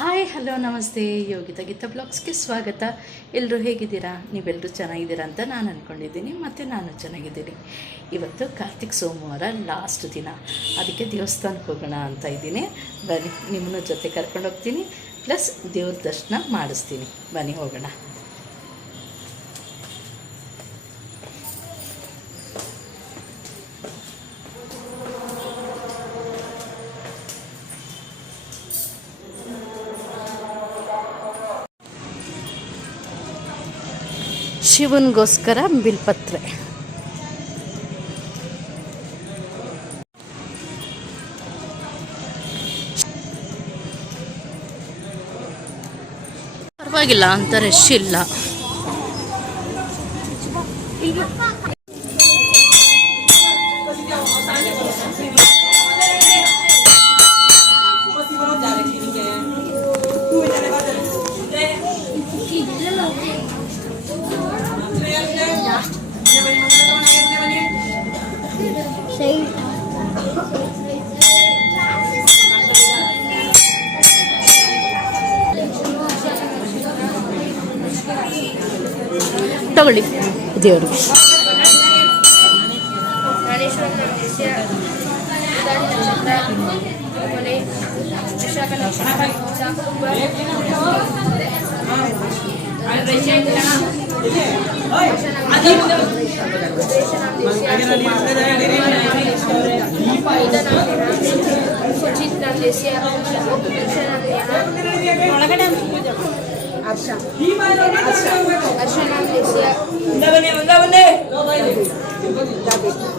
Hi, hello, ನಮಸ್ತೆ. ಯೋಗಿತಾ ಗೀತಾ ಬ್ಲಾಗ್ಸ್ಗೆ ಸ್ವಾಗತ. ಎಲ್ಲರೂ ಹೇಗಿದ್ದೀರಾ? ನೀವೆಲ್ಲರೂ ಚೆನ್ನಾಗಿದ್ದೀರಾ ಅಂತ ನಾನು ಅಂದ್ಕೊಂಡಿದ್ದೀನಿ ಮತ್ತು ನಾನು ಚೆನ್ನಾಗಿದ್ದೀನಿ. ಇವತ್ತು ಕಾರ್ತಿಕ್ ಸೋಮವಾರ ಲಾಸ್ಟ್ ದಿನ. ಅದಕ್ಕೆ ದೇವಸ್ಥಾನಕ್ಕೆ ಹೋಗೋಣ ಅಂತ ಇದ್ದೀನಿ. ಬನ್ನಿ, ನಿಮ್ಮನ್ನ ಜೊತೆ ಕರ್ಕೊಂಡು ಹೋಗ್ತೀನಿ. ಪ್ಲಸ್ ದೇವ್ರ ದರ್ಶನ ಮಾಡಿಸ್ತೀನಿ. ಬನ್ನಿ, ಹೋಗೋಣ. ಶಿವನಿಗೋಸ್ಕರ ಬಿಲ್ಪತ್ರೆ. ಪರವಾಗಿಲ್ಲ ಅಂತ ಶಿಲ್ಲ ಇಲ್ಲ ತಗೊಳ್ಳಿ ದೇವರು ಜ್ಞಾನೇಶ್ವರ ನಕ್ಷತ್ರ ಉದಾರಿ ನಕ್ಷತ್ರ ಕೊನೆ ವಿಶಾಖ ನಕ್ಷತ್ರ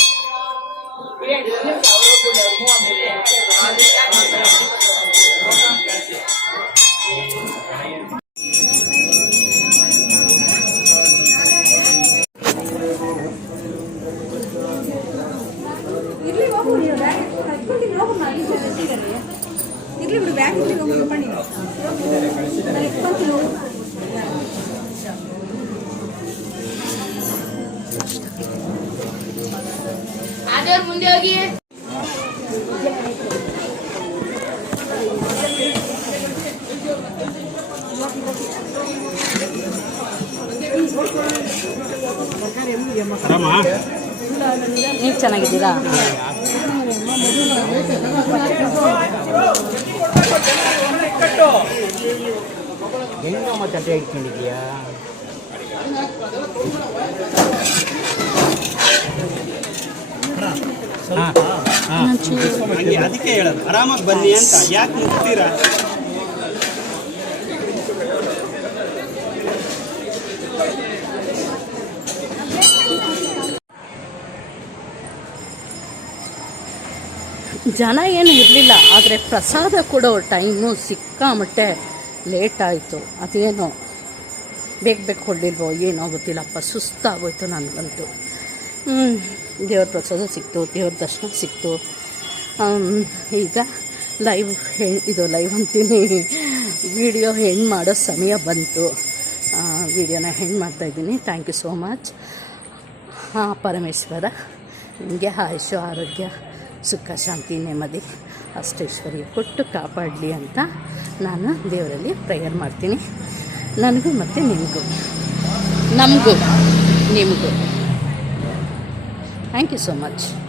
Ada yang muda lagi, ya. Ini celana gede, lah. ಹೆಂಗ ಮತ್ತೆ ಅಡ್ಡ ಇಟ್ಕೊಂಡಿದ್ಯಾ ಅದಕ್ಕೆ ಹೇಳೋದು. ಆರಾಮಾಗಿ ಬನ್ನಿ ಅಂತ. ಯಾಕೆ ಮುಗ್ತೀರಾ ಜನ ಏನು ಇರಲಿಲ್ಲ, ಆದರೆ ಪ್ರಸಾದ ಕೊಡೋ ಟೈಮು ಸಿಕ್ಕಾಮಟ್ಟೆ ಲೇಟ್ ಆಯಿತು. ಅದೇನೋ ಬೇಗ ಬೇಗ ಕೊಡಲಿಲ್ವೋ ಏನೋ ಗೊತ್ತಿಲ್ಲಪ್ಪ, ಸುಸ್ತಾಗೋಯ್ತು ನನಗಂತೂ. ದೇವ್ರ ಪ್ರಸಾದ ಸಿಕ್ತು, ದೇವ್ರ ದರ್ಶನ ಸಿಕ್ತು. ಈಗ ಲೈವ್ ಇದು ಲೈವ್ ಅಂತೀನಿ. ವಿಡಿಯೋ ಹೆಣ್ಣು ಮಾಡೋ ಸಮಯ ಬಂತು. ವಿಡಿಯೋನ ಹೆಣ್ಣು ಮಾಡ್ತಾಯಿದ್ದೀನಿ ಥ್ಯಾಂಕ್ ಯು ಸೋ ಮಚ್. ಹಾಂ, ಪರಮೇಶ್ವರ, ನಿಮಗೆ ಆಯುಷು, ಆರೋಗ್ಯ. ಸುಖ ಶಾಂತಿ ನೆಮ್ಮದಿ ಅಷ್ಟೇಶ್ವರಿ ಕೊಟ್ಟು ಕಾಪಾಡಲಿ ಅಂತ ನಾನು ದೇವರಲ್ಲಿ ಪ್ರೇಯರ್ ಮಾಡ್ತೀನಿ. ನನಗೂ ಮತ್ತು ನಿಮಗೂ. ನಮಗೂ, ನಿಮಗೂ. Thank you so much